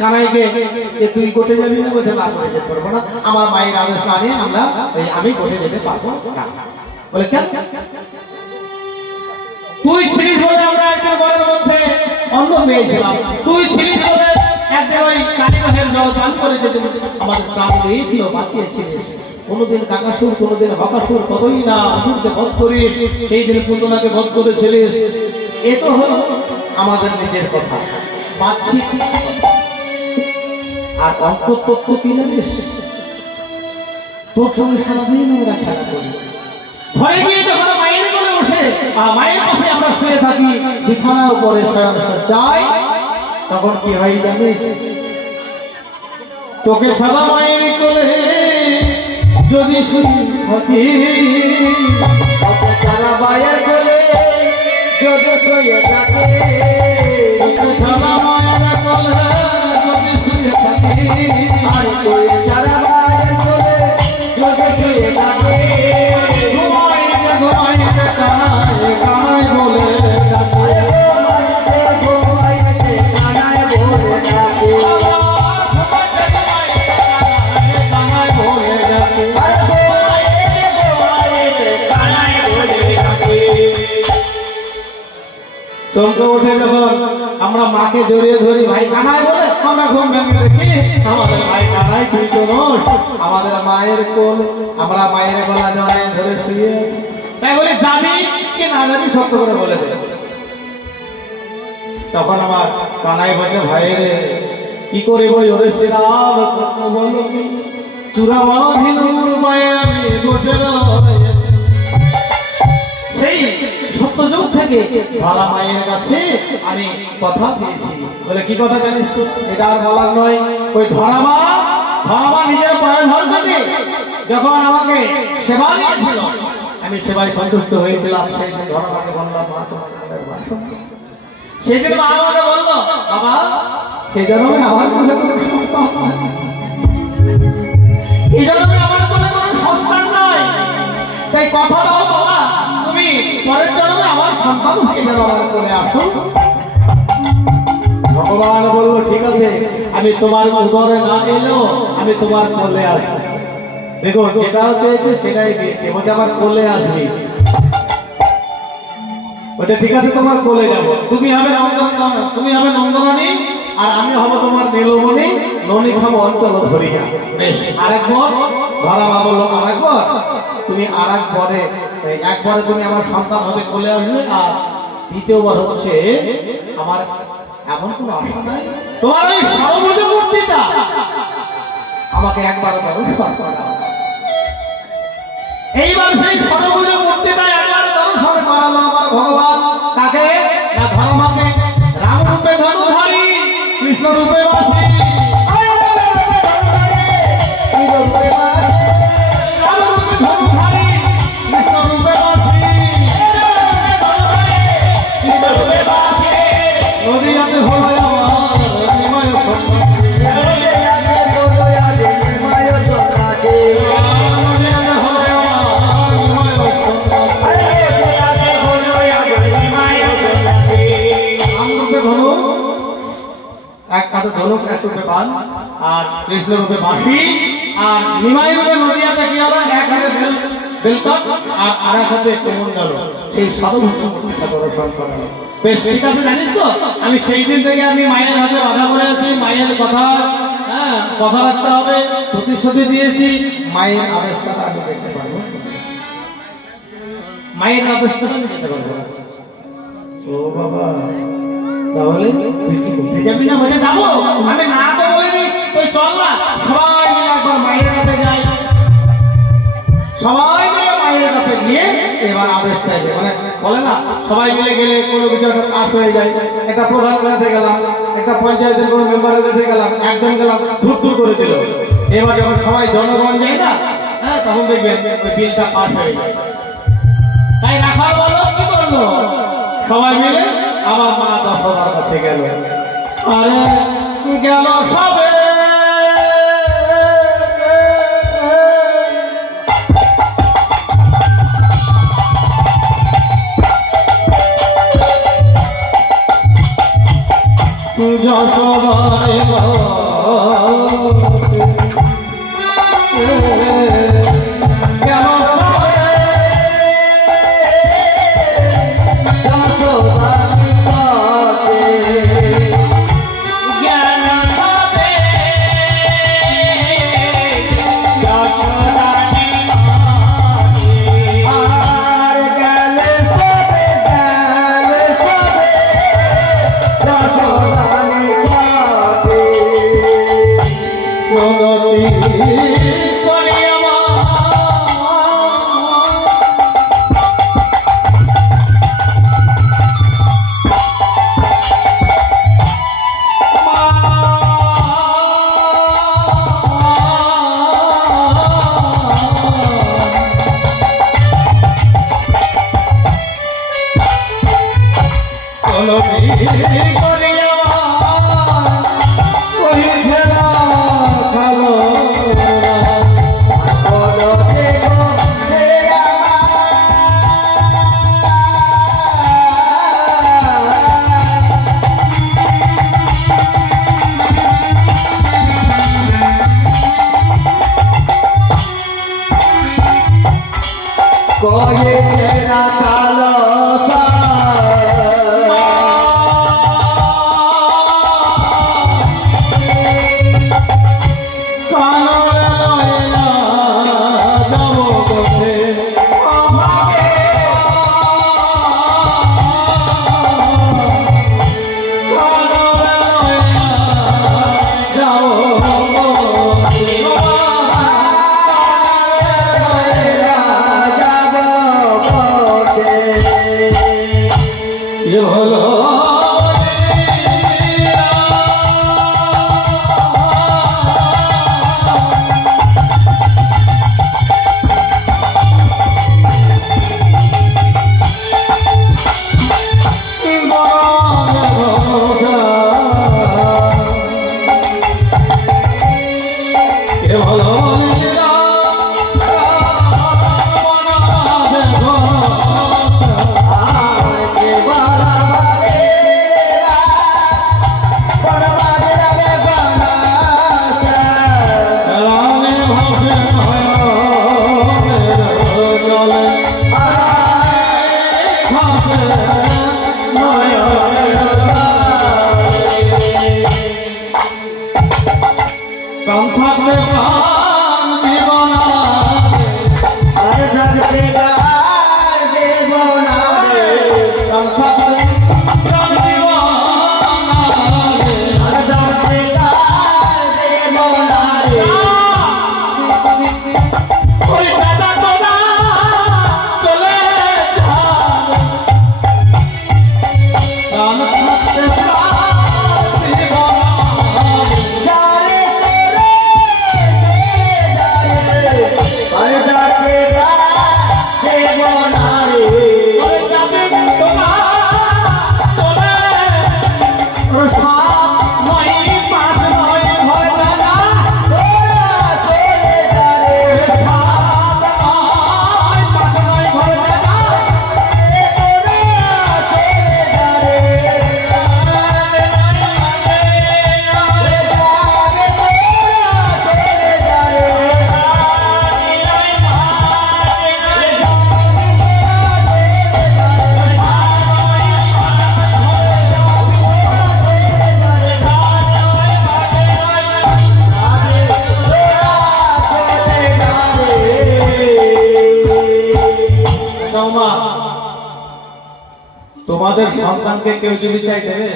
কানাইকে যে তুই কোর্টে যাবি না, বলছে না কোর্টে যেতে পারবো না, আমার মায়ের আদেশ না নিয়ে আমি কোর্টে যেতে পারবো না। বলে কেন? তুই ছিলিস বলে আমরা একদিন ঘরের মধ্যে অন্য পেয়েছিলাম, তুই ছিলিস বলে একদিন ওই কালীগঞ্জের জল পান করে যেতে আমাদের প্রাণ দিয়েছিল, বাঁচিয়েছিলিস। কোনোদিন কাকাসুর, কোনোদিন হকাসুর, কতই না অসুরকে বধ করিস, সেই দিন পুতনাকে বধ করেছিলিস। এ তো হলো আমাদের নিজের কথা, বাচ্চি আর অন্তর্তত্ত্ব কি জানিস? তোর সঙ্গে সারাদিন আমরা খেলা করি, ঘরে গিয়ে যখন মায়ের কোলে বসে মায়ের পাশে আমরা শুয়ে থাকি, বিছানার উপরে যাই, তখন কি হয় জানিস? তোকে ছাড়া মায়ের কোলে যদি শুয়ে থাকি, তোকে ছাড়া মায়ের কোলে যদি শুয়ে থাকি, তোকে ছাড়া মায়ের কোলে যদি শুয়ে থাকি, আর তোকে ছাড়া মায়ের কোলে যদি শুয়ে থাকি, চমকে উঠে যখন আমরা মাকে জড়িয়ে ধরি, ভাই কানাই বলে আমরা ঘুম ভেঙে দেখি আমাদের ভাই কানাই, তুই তো নস, আমাদের মায়ের কোল, আমরা মায়ের গলা জড়ায় ধরে শুয়ে। তাই বলি যাবি কি না যাবি সত্য করে বলে দে। তখন আমার কানাই বলছে, ভাই রে কি করে বই ওরে শ্রীরাম বলো কি, চূড়া বাঁধিল মায়ে আমি বসে রয়েছি। সেই সত্যযুগ থেকে ভালা মায়ের কাছে আমি কথা দিয়েছি। বলে কি কথা জানিস তো? এটা আর বলার নয়। ওই ধরামা নিজের পায়ে ধরতে যখন আমাকে সেবা দিয়েছিল, আমি সেবায় সন্তুষ্ট হয়েছিলাম। সেই দিন ধরামাকে বললাম, মা তোমার কালের বাসন। সেদিন মা আমাকে বললো, বাবা সে জন্মে আমার কোলে কোনো সন্তান নাই, এই জন্মে আমার কোলে কোনো সন্তান নাই, তাই কথা দাও বাবা তুমি পরের জন্মে আমার সন্তান হয়ে যাবে, আমার কোলে আসো। ভগবান বলল, ঠিক আছে, আমি তোমার উদরে না এলেও আমি তোমার কোলে আসবো। দেখো যেটাও চেয়েছে সেটাই দিয়েছে, বলছে আমার কোলে আসবি। বলছে ঠিক আছে তোমার কোলে যাবো, তুমি হবে নন্দনী আর আমি হব তোমার নীলমণি, ননী খাবো অঞ্চল ধরিয়া। বেশ, আরেকবার ধরামা বললো, আরেকবার তুমি একবারে তুমি আমার সন্তান হবে কোলে আসবে, আর দ্বিতীয়বার হচ্ছে আমার এমন কোন আশা নাই, তোমার ওই সর্বজ মূর্তিটা আমাকে একবার দর্শন করাও। এইবার সেই সর্বজ মূর্তিটা একবার দর্শন করালো আমার ভগবান। তাকে না ধর্মকে রাম রূপে ধনুধারী, কৃষ্ণ রূপে বাসী, নদীয়াতে হলো এক হাতে ধনুক, এক রূপে বান, আর কৃষ্ণ রূপে বাঁশি, আর নিমাই রূপে নদীয়াতে কি হলো, এক হাতে বেলকট আর আরেক হাতে কমণ্ডল। সেই সর্বভূত মূর্তিটা দর্শন করা। বেশ, ঠিক আছে, জানিস তো আমি সেই দিন থেকে আমি মায়ের হাতে বাধা করে আছি, মায়ের কথা কথা রাখতে হবে, প্রতিশ্রুতি দিয়েছি, মায়ের আদেশটা আমি দেখতে পারবো, মায়ের আদেশটা আমি দেখতে পারবো। ও বাবা, তাহলে তুই কি ঘুরতে যাবি না? বলে যাবো, আমি না তো বলিনি, তুই চল না সবাই মিলে একবার মায়ের কাছে যাই। সবাই মিলে মায়ের কাছে গিয়ে এবার আদেশ চাইবে, মানে বলে না সবাই মিলে গেলে কোনো বিষয়টা কাজ হয়ে যায়। একটা প্রধান কাছে গেলাম, একটা পঞ্চায়েতের কোনো মেম্বারের কাছে গেলাম, একজন গেলাম, ধুর করে দিল। এবার যখন সবাই জনগণ যায় না, তখন দেখবেন ওই বিলটা পাস হয়ে যায়। তাই রাখার বলো কি করলো, সবাই মিলে আমার মা দশদার কাছে গেল। আরে গেল সবে, সবাই তোমাদের সন্তানকে কেউ যদি চাই দেবে?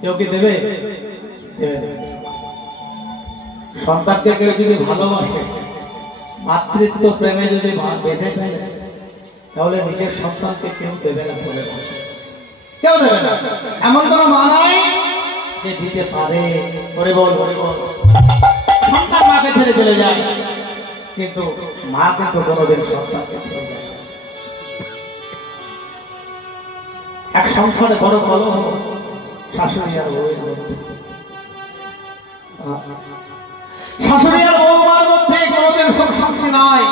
কেউ কি দেবে? সন্তানকে কেউ যদি ভালোবাসে, মাতৃত্ব প্রেমে যদি বেঁধে ফেলে, তাহলে নিজের সন্তানকে কেউ দেবে না বলে কেউ দেবে না। এমন কোন মা নাই যে দিতে পারে। ওরে বল সন্তান মাকে ছেড়ে চলে যায়, কিন্তু মা কিন্তু কোনোদিন সন্তানকে ছেড়ে যায়। এক সংসারে বড় বড় শাশুড়ি আর বউয়ের মধ্যে, শাশুড়ি আর বউমার মধ্যে কোনোদিন সুখ শান্তি নাই।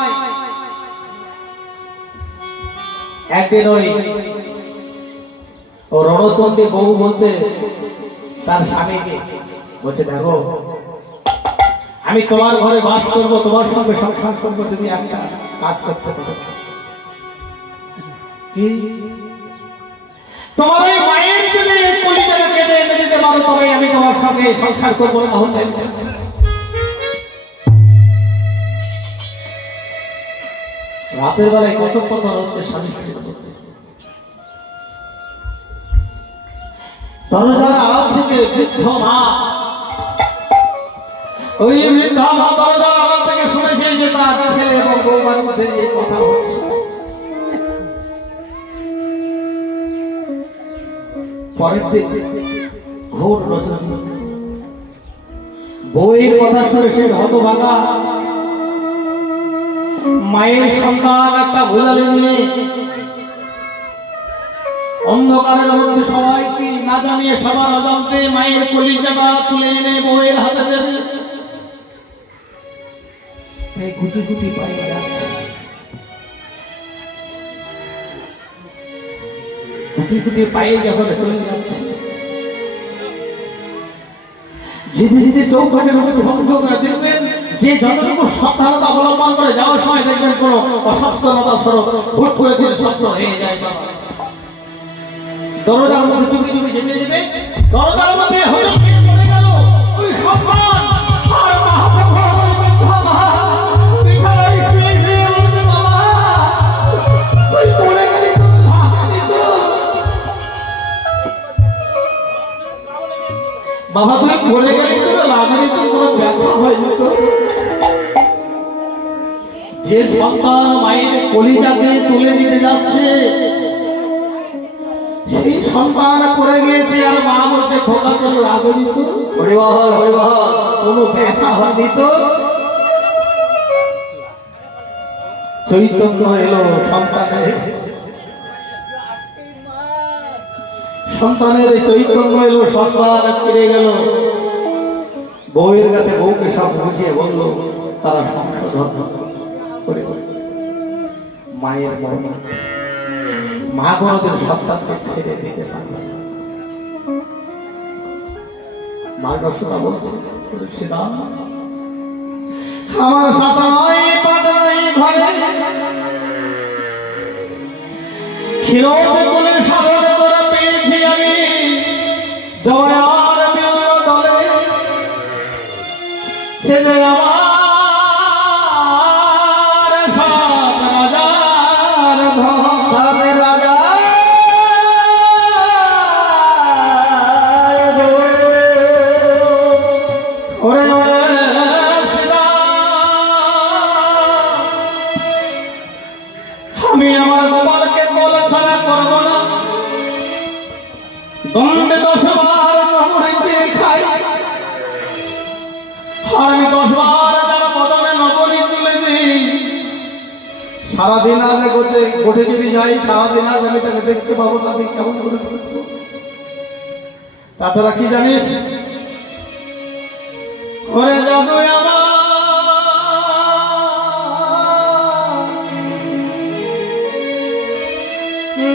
একদিন ওই ও রণচন্ডী বউ বলতে তার স্বামীকে বলছে, দেখো আমি তোমার ঘরে বাস করবো, তোমার সঙ্গে সংসার করবো, তুমি একটা কাজ করতে পারো কি? তোমার ওই মায়ের যদি কলিজাটা কেটে এনে দিতে পারো তবে আমি তোমার সঙ্গে সংসার করবো, না হলে রাতের বেলায় কত কথা হচ্ছে স্বামী স্ত্রীর মধ্যে। দরজার আড়াল থেকে বৃদ্ধ মা, ওই বৃদ্ধা মা দরজার আড়াল থেকে শুনেছে যে তার ছেলে এবং বৌমার মধ্যে এই কথা হচ্ছে। পরের দিন ঘোর রজনী, বউয়ের কথা শুনে সে হতভাগা, মায়ের সন্তান একটা ভুলালে নিয়ে অন্ধকারের মধ্যে সবাই কি না জানিয়ে সবার অজান্তে মায়ের কলিজাটা তুলে এনে বউয়ের হাতে দেবে। গুটি গুটি পায়ে যাচ্ছে, গুটি গুটি পায়ে যখন চলে যাচ্ছে, ধীরে ধীরে চৌকাঠের উপরে ভঙ্গ করে দেখবেন যে যতটুকু সাবধানতা অবলম্বন করে যাওয়ার সময় দেখবেন কোন অসাবধানতা স্বরূপ হুট করে করে শব্দ হয়ে যায়। দরজার মধ্যে চুপি চুপি যেতে যেতে দরজার মধ্যে হঠাৎ পড়ে গেল ওই সন্তান। আর বাবা তুই পড়ে গেলি তো লাগেনি তো, কোনো ব্যথা হয়নি তো? যে সন্তান মায়ের কলিজাকে তুলে নিতে যাচ্ছে সেই সন্তান পড়ে গিয়েছে, আর মা বলতে খোকা কোনো লাগেনি তো, হরিবহল হরিবহল, কোনো ব্যথা হয়নি তো? চৈতন্য এলো সন্তানের, সন্তানের চৈতন্য এলো, সন্তান ফিরে গেল বউয়ের কাছে। বউকে সব বুঝিয়ে বলল, তারা সংশোধন করে মায়ের মহিমা, মা কোনদিন সন্তানকে ছেড়ে দিতে পারবে না। মা রসনা বলছে, আমার সাথে নয় পাত নয় ঘরে ক্ষীরতে কোলে সাগরে তোরা পেয়েছি আমি জয়ার বিল্ল দলে, সে যে আমার সাত রাজার সাত রাজা ওরে আমি আমার গোপালকে কোল ছাড়া করবো না, দণ্ডে 10 বার নবনীতে খাই, আর আমি 10 বার তার বদনে নবনী তুলে দিই। সারাদিন আগে গোটে যদি যাই, সারাদিন আগে আমি তাকে দেখতে পাবো, আমি কেমন করে দেখবো? তাছাড়া কি জানিস, ওরে জাদু আমার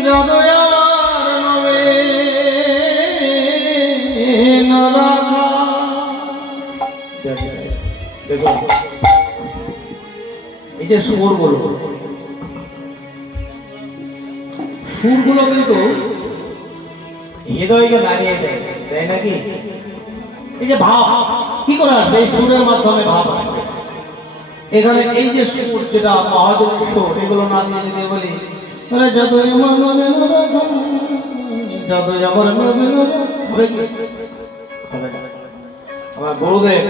জাদু আমার নবে নরাগা। দেখো এই যে সুরগুলো, সুরগুলো কিন্তু হৃদয়কে দাঁড়িয়ে দেয়, তাই নাকি? এই যে ভাব কি করে আসবে? এই সুরের মাধ্যমে ভাব আসবে। এখানে এই যে সুর, যেটা মহাদেব সুর, এগুলো না দিয়ে যদি বলি যতই আমার নবে নরাগা, যতই আমার নবে নরাগা, হবে কি? হবে না। আমার গুরুদেব